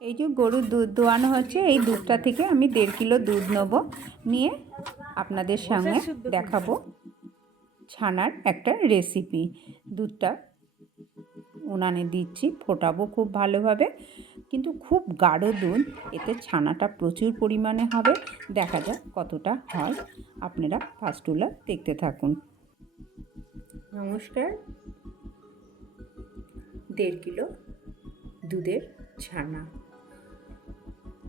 এই যে গরুর দুধ দোয়ানো হচ্ছে এই দুধটা থেকে আমি দেড় কিলো দুধ নেব। নিয়ে আপনাদের সঙ্গে দেখাবো ছানার একটা রেসিপি দুধটা উনানে দিচ্ছি ফোটাবো খুব ভালোভাবে। কিন্তু খুব গাঢ় দুধ এতে ছানাটা প্রচুর পরিমাণে হবে। দেখা যাক কতটা হয়। আপনারা ফাস্টুলা দেখতে থাকুন। নমস্কার। দেড় কিলো দুধের ছানা।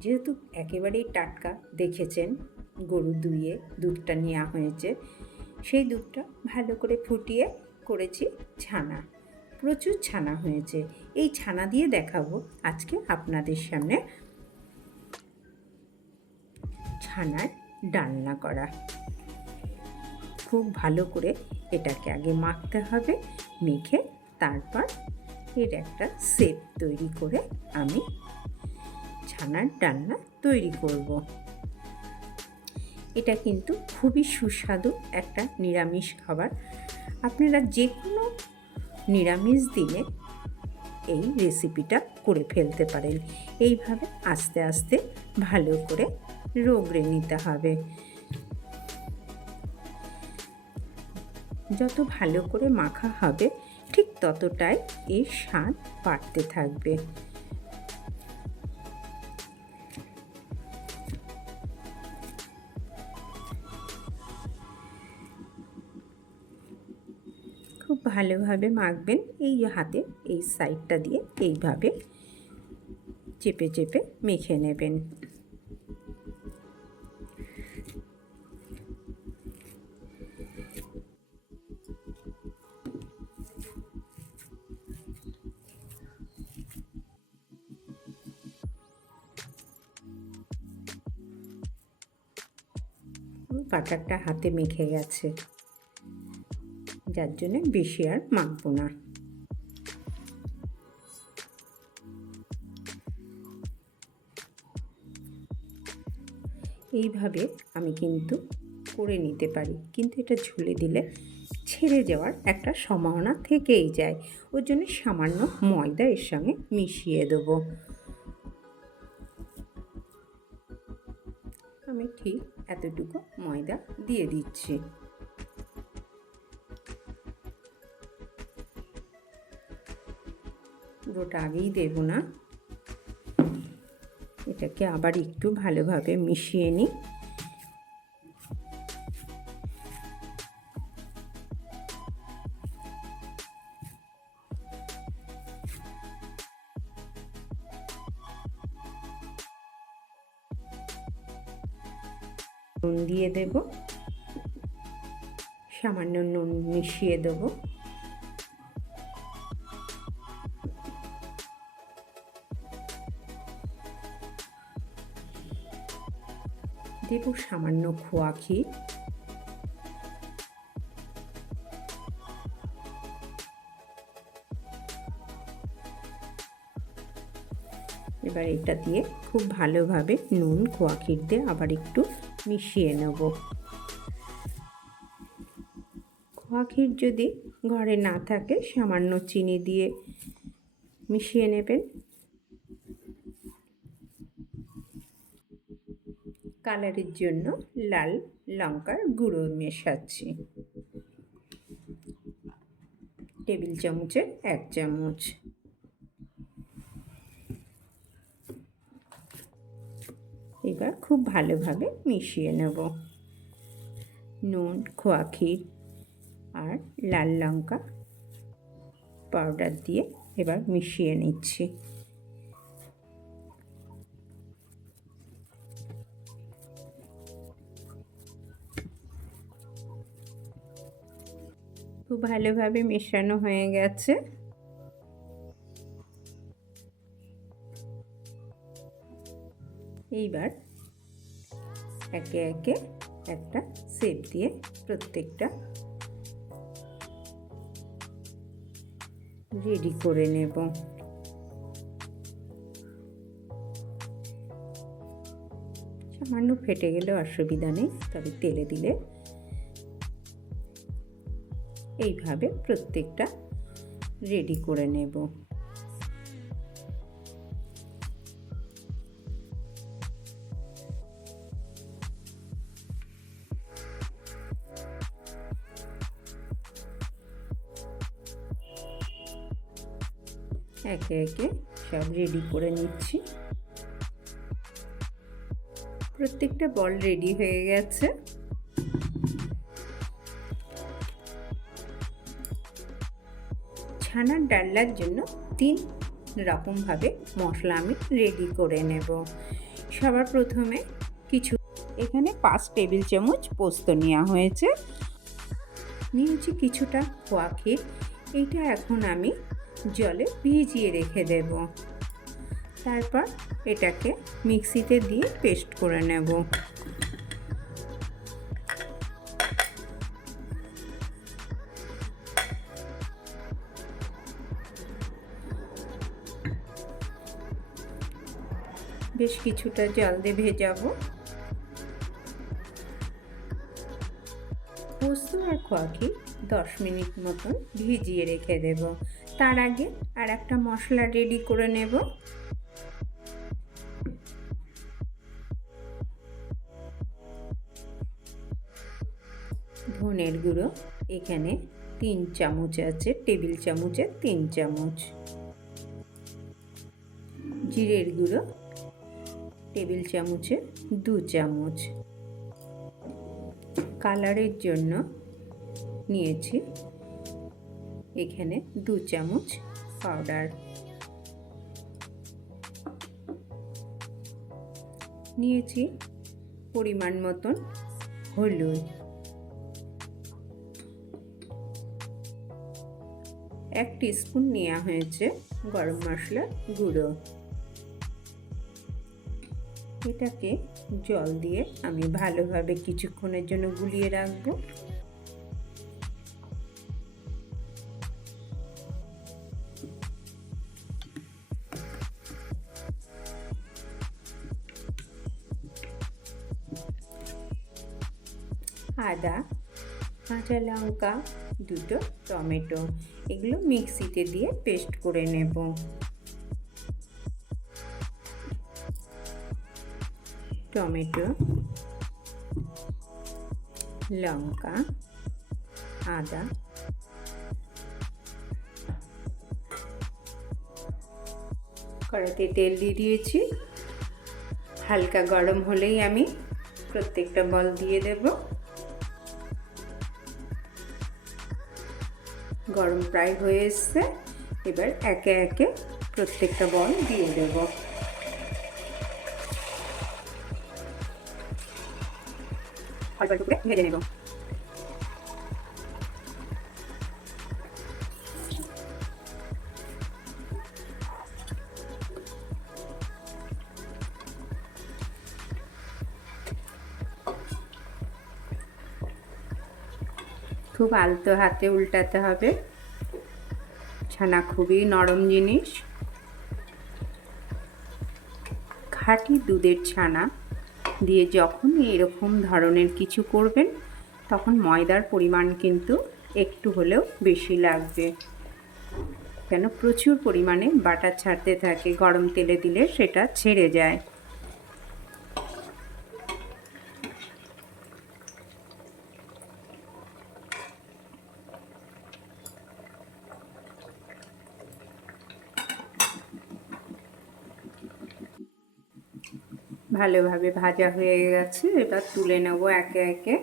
যেহেতু একেবারেই টাটকা দেখেছেন গরু দুইয়ে দুধটা নেওয়া হয়েছে, সেই দুধটা ভালো করে ফুটিয়ে করেছি ছানা। প্রচুর ছানা হয়েছে। এই ছানা দিয়ে দেখাবো আজকে আপনাদের সামনে। ছানার ডালনা করা। খুব ভালো করে এটাকে আগে মাখতে হবে, মেখে তারপর এর একটা সেপ তৈরি করে আমি ছানার ডালনা তৈরি করব। এটা কিন্তু খুবই সুস্বাদু একটা নিরামিষ খাবার। আপনারা যে কোনো নিরামিষ দিনে এই রেসিপিটা করে ফেলতে পারেন। এইভাবে আস্তে আস্তে ভালো করে রোগড়ে নিতে হবে। যত ভালো করে মাখা হবে, ঠিক ততটাই এর স্বাদ বাড়তে থাকবে। ভালোভাবে মাখবেন এই হাতে, এই সাইডটা দিয়ে এইভাবে চেপে চেপে মেখে নেবেন। বাটারটা হাতে মেখে গেছে। যার জন্য বেশি আর মাখবো না। এইভাবে আমি কিন্তু করে নিতে পারি। কিন্তু এটা ঝুলে দিলে ছেড়ে যাওয়ার একটা সম্ভাবনা থেকেই যায়। ওর জন্য সামান্য ময়দা এর সঙ্গে মিশিয়ে দেবো। আমি ঠিক এতটুকু ময়দা দিয়ে দিচ্ছি। পুরোটা আগেই দেব না। এটাকে আবার একটু ভালোভাবে মিশিয়ে নিই। নুন দিয়ে দেব। সামান্য নুন মিশিয়ে দেবো। দেব সামান্য খোয়া ক্ষীর। এবার এটা দিয়ে খুব ভালোভাবে নুন, খোয়া ক্ষীর দিয়ে আবার একটু মিশিয়ে নেব। খোয়া ক্ষীর যদি ঘরে না থাকে, সামান্য চিনি দিয়ে মিশিয়ে নেবেন। কালারের জন্য লাল লঙ্কার গুঁড়ো মেশাচ্ছি। টেবিল চামচের এক চামচ। এবার খুব ভালোভাবে মিশিয়ে নেব। নুন, খোয়া ক্ষীর আর লাল লঙ্কা পাউডার দিয়ে এবার মিশিয়ে নিচ্ছি। খুব ভালোভাবে মেশানো হয়ে গেছে। এইবার একে একে একটা সেপ দিয়ে প্রত্যেকটা রেডি করে নেব। সামান্য ফেটে গেলেও অসুবিধা নেই, তবে তেলে দিলে এইভাবে প্রত্যেকটা রেডি করে নেব। একে একে সব রেডি করে নিচ্ছি। প্রত্যেকটা বল রেডি হয়ে গেছে। ছানার ডাল্লার জন্য তিন রকমভাবে মশলা আমি রেডি করে নেব। সবার প্রথমে কিছু এখানে পাঁচ টেবিল চামচ পোস্ত নেওয়া হয়েছে। নিয়েছি কিছুটা খোয়া ক্ষীর। এইটা এখন আমি জলে ভিজিয়ে রেখে দেব। তারপর এটাকে মিক্সিতে দিয়ে পেস্ট করে নেব। বেশ কিছুটা জল দিয়ে ভেজাবো। পোস্ত আর খোয়াকে দশ মিনিট মতন ভিজিয়ে রেখে দেব। তার আগে আর একটা মশলা রেডি করে নেব। ধনের গুঁড়ো, এখানে তিন চামচ আছে, টেবিল চামচের তিন চামচ। জিরের গুঁড়ো টেবিল চামচে দু চামচ। কালারের জন্য নিয়েছি এখানে দু চামচ পাউডার। নিয়েছি পরিমাণ মতন হলুদ। এক স্পুন নেওয়া হয়েছে গরম মশলা গুঁড়ো। এটাকে জল দিয়ে আমি ভালোভাবে কিছুক্ষণের জন্য গুলিয়ে রাখব। আদা, কাঁচা লঙ্কা, দুটো টমেটো, এগুলো মিক্সিতে দিয়ে পেস্ট করে নেব। টমেটো, লঙ্কা, আদা কড়াতে তেল দিয়ে দিয়েছি। হালকা গরম হলেই আমি প্রত্যেকটা বল দিয়ে দেব। গরম প্রায় হয়ে এসছে। এবার একে একে প্রত্যেকটা বল দিয়ে দেবো। অল্প অল্প করে ভেজে নেব খুব আলতো হাতে উল্টাতে হবে ছানা খুবই নরম জিনিস খাঁটি দুধের ছানা দিয়ে যখন এরকম ধরনের কিছু করবেন, তখন ময়দার পরিমাণ কিন্তু একটু হলেও বেশি লাগবে। কেন? প্রচুর পরিমাণে বাটার ছাড়তে থাকে, গরম তেলে দিলে সেটা ছেড়ে যায়। ভালোভাবে ভাজা হয়ে গেছে, এবার তুলে নেব একে একে।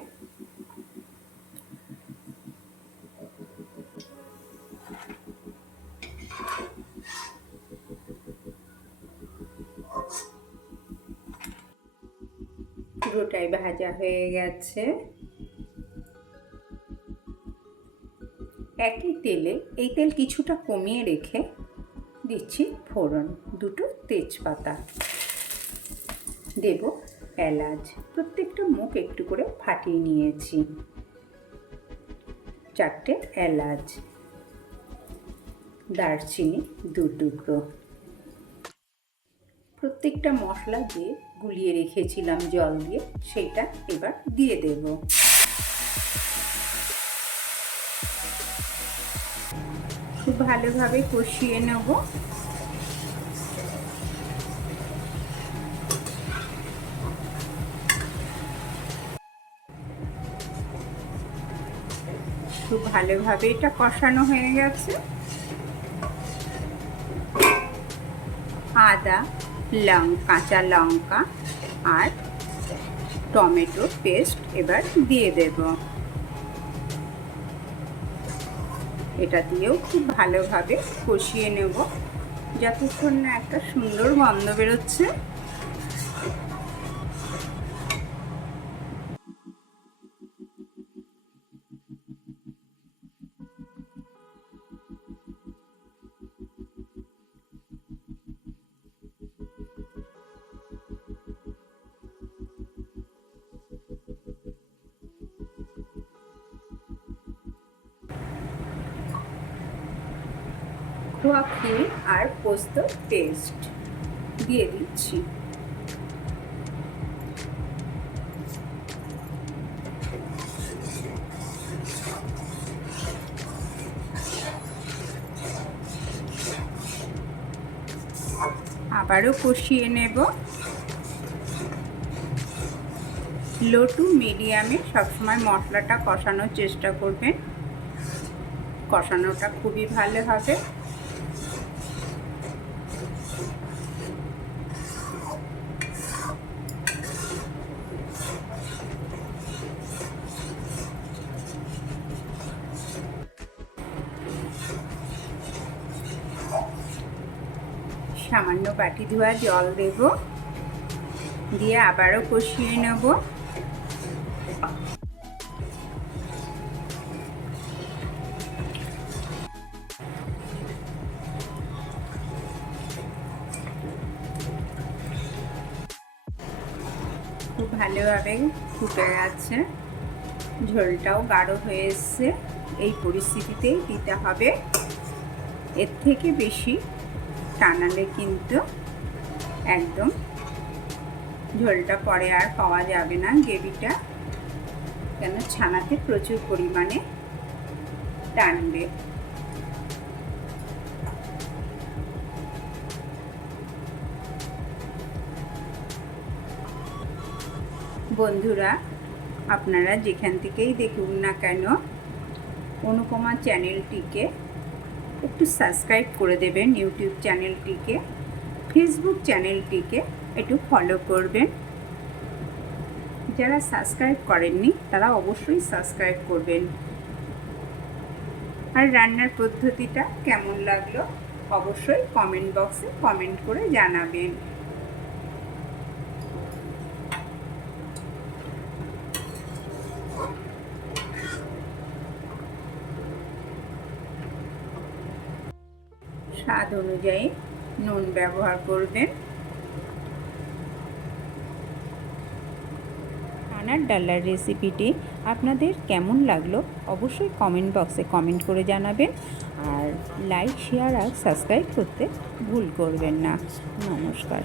পুরোটাই ভাজা হয়ে গেছে। একই তেলে, এই তেল কিছুটা কমিয়ে রেখে দিচ্ছি ফোড়ন, দুটো তেজপাতা। দেব এলাচ। প্রত্যেকটা মুখ একটু করে ফাটিয়ে নিয়েছি। চারটে এলাচ। দারচিনি দু টুকরো। প্রত্যেকটা মশলা দিয়ে গুলিয়ে রেখেছিলাম জল দিয়ে, সেটা এবার দিয়ে দেব। খুব ভালোভাবে কষিয়ে নেব। ভালোভাবে এটা কষানো হয়ে গেছে। আদা, লং, কাঁচা লঙ্কা আর টমেটো পেস্ট এবার দিয়ে দেব। এটা দিয়েও খুব ভালোভাবে কষিয়ে নেব। যতক্ষণ না একটা সুন্দর গন্ধ বেরোচ্ছে। ধোয়া ফুল আর পোস্ত পেস্ট দিয়ে দিচ্ছি। আবারও কষিয়ে নেব। লো টু মিডিয়ামে সবসময় মশলাটা কষানোর চেষ্টা করবেন। কষানোটা খুবই ভালো হবে। বাটি ধোয়া জল দেব। দিয়ে আবারও কষিয়ে নেব। খুব ভালোভাবে ফুটে গেছে। ঝোলটাও গাঢ় হয়ে এসছে। এই পরিস্থিতিতেই দিতে হবে। এর থেকে বেশি টানালে কিন্তু একদম ঝোলটা পরে আর পাওয়া যাবে না। গ্রেভিটা কেন ছানাতে প্রচুর পরিমাণে টানবে। বন্ধুরা, আপনারা যেখান থেকেই দেখুন না কেন, অনুপমা চ্যানেলটিকে একটু সাবস্ক্রাইব করে দেবেন ইউটিউব চ্যানেলটিকে ফেসবুক চ্যানেলটিকে একটু ফলো করবেন। যারা সাবস্ক্রাইব করেননি, তারা অবশ্যই সাবস্ক্রাইব করবেন। আর রান্নার পদ্ধতিটা কেমন লাগল, অবশ্যই কমেন্ট বক্সে কমেন্ট করে জানাবেন। স্বাদ অনুযায়ী নুন ব্যবহার করবেন। ছানার ডাল্লার রেসিপিটি আপনাদের কেমন লাগল অবশ্যই কমেন্ট বক্সে কমেন্ট করে জানাবেন। আর লাইক, শেয়ার আর সাবস্ক্রাইব করতে ভুল করবেন না। নমস্কার।